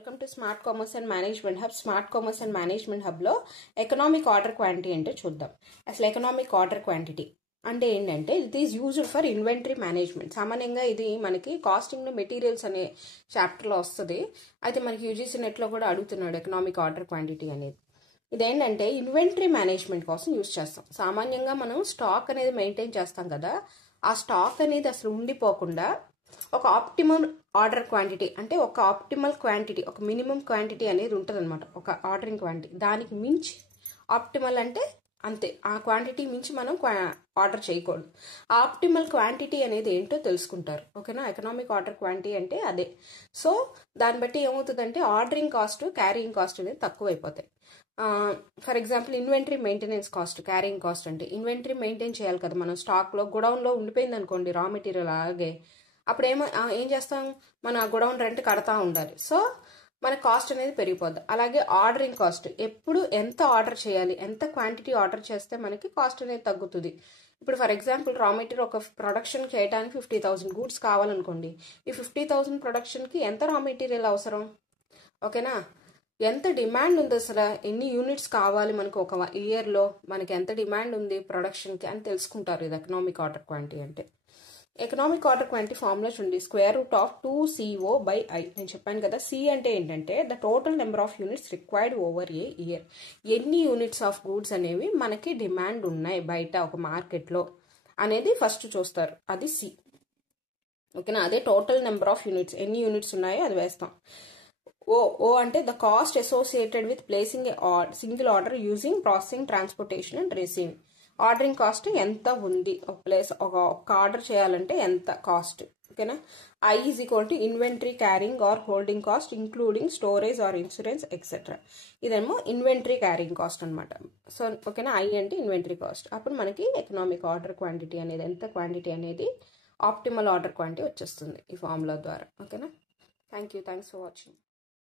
Welcome to smart commerce and management hub. Smart commerce and management హబ్లో economic order quantity అంటే చూద్దాం. అసలు economic order quantity అంటే ఏంటంటే it is used for inventory management. సామాన్యంగా ఇది మనకి కాస్టింగ్ మెటీరియల్స్ అనే చాప్టర్లో వస్తుంది. అయితే మనకి యూజీసీ నెట్లో కూడా అడుగుతున్నాడు ఎకనామిక్ ఆర్డర్ క్వాంటిటీ అనేది. ఇదేంటంటే ఇన్వెంటరీ మేనేజ్మెంట్ కోసం యూజ్ చేస్తాం. సామాన్యంగా మనం స్టాక్ అనేది మెయింటైన్ చేస్తాం కదా, ఆ స్టాక్ అనేది అసలు ఉండిపోకుండా ఒక ఆప్టిమల్ ఆర్డర్ క్వాంటిటీ అంటే ఒక ఆప్టిమల్ క్వాంటిటీ, ఒక మినిమం క్వాంటిటీ అనేది ఉంటుంది అనమాట. ఒక ఆర్డరింగ్ క్వాంటిటీ దానికి మించి ఆప్టిమల్ అంటే అంతే, ఆ క్వాంటిటీ మించి మనం ఆర్డర్ చేయకూడదు. ఆ ఆప్టిమల్ క్వాంటిటీ అనేది ఏంటో తెలుసుకుంటారు. ఓకేనా, ఎకనామిక్ ఆర్డర్ క్వాంటిటీ అంటే అదే. సో దాన్ని బట్టి ఏమవుతుందంటే ఆర్డరింగ్ కాస్ట్, క్యారీయింగ్ కాస్ట్ అనేది తక్కువ అయిపోతాయి. For example inventory maintenance cost, carrying cost అంటే ఇన్వెంటరీ మెయింటైన్ చేయాలి కదా మనం. స్టాక్లో గొడౌన్లో ఉండిపోయింది అనుకోండి రా మెటీరియల్, అలాగే అప్పుడు ఏం చేస్తాం, మన గొడౌన్ రెంట్ కడతా ఉండాలి. సో మన కాస్ట్ అనేది పెరిగిపోద్ది. అలాగే ఆర్డరింగ్ కాస్ట్, ఎప్పుడు ఎంత ఆర్డర్ చేయాలి, ఎంత క్వాంటిటీ ఆర్డర్ చేస్తే మనకి కాస్ట్ అనేది తగ్గుతుంది. ఇప్పుడు ఫర్ ఎగ్జాంపుల్ రా మెటీరియల్ ఒక ప్రొడక్షన్ చేయడానికి 50,000 గూడ్స్ కావాలనుకోండి. ఈ 50,000 ప్రొడక్షన్కి ఎంత రా మెటీరియల్ అవసరం? ఓకేనా, ఎంత డిమాండ్ ఉంది, అసలు ఎన్ని యూనిట్స్ కావాలి మనకు ఒక ఇయర్లో, మనకి ఎంత డిమాండ్ ఉంది ప్రొడక్షన్కి అని తెలుసుకుంటారు. ఇది ఎకనామిక్ ఆర్డర్ క్వాంటిటీ అంటే. ఎకనామిక్ ఆర్డర్ క్వాంటిటీ ఫార్ములా చూడండి, √2CO/I. నేను చెప్పాను కదా, సి అంటే ఏంటంటే the total number of units required over a year. ఎన్ని యూనిట్స్ ఆఫ్ గూడ్స్ అనేవి మనకి డిమాండ్ ఉన్నాయి బయట ఒక మార్కెట్లో అనేది ఫస్ట్ చూస్తారు, అది సి. ఓకేనా, అదే టోటల్ నెంబర్ ఆఫ్ యూనిట్స్, ఎన్ని యూనిట్స్ ఉన్నాయో అది వేస్తాం. ఓ అంటే the cost associated with placing a single order using processing, transportation and receiving. Ordering cost ఎంత ఉంది, ఒక ఆర్డర్ చేయాలంటే ఎంత కాస్ట్. ఓకేనా, I is equal to inventory carrying or holding cost including storage or insurance etcetera. ఇదేమో inventory carrying cost అనమాట. So ఓకేనా, I అంటే ఇన్వెంటరీ కాస్ట్. అప్పుడు మనకి ఎకనామిక్ ఆర్డర్ క్వాంటిటీ అనేది, ఎంత క్వాంటిటీ అనేది ఆప్టిమల్ ఆర్డర్ క్వాంటిటీ వచ్చేస్తుంది ఈ ఫార్ములా ద్వారా. ఓకేనా, థ్యాంక్స్ ఫర్ వాచింగ్.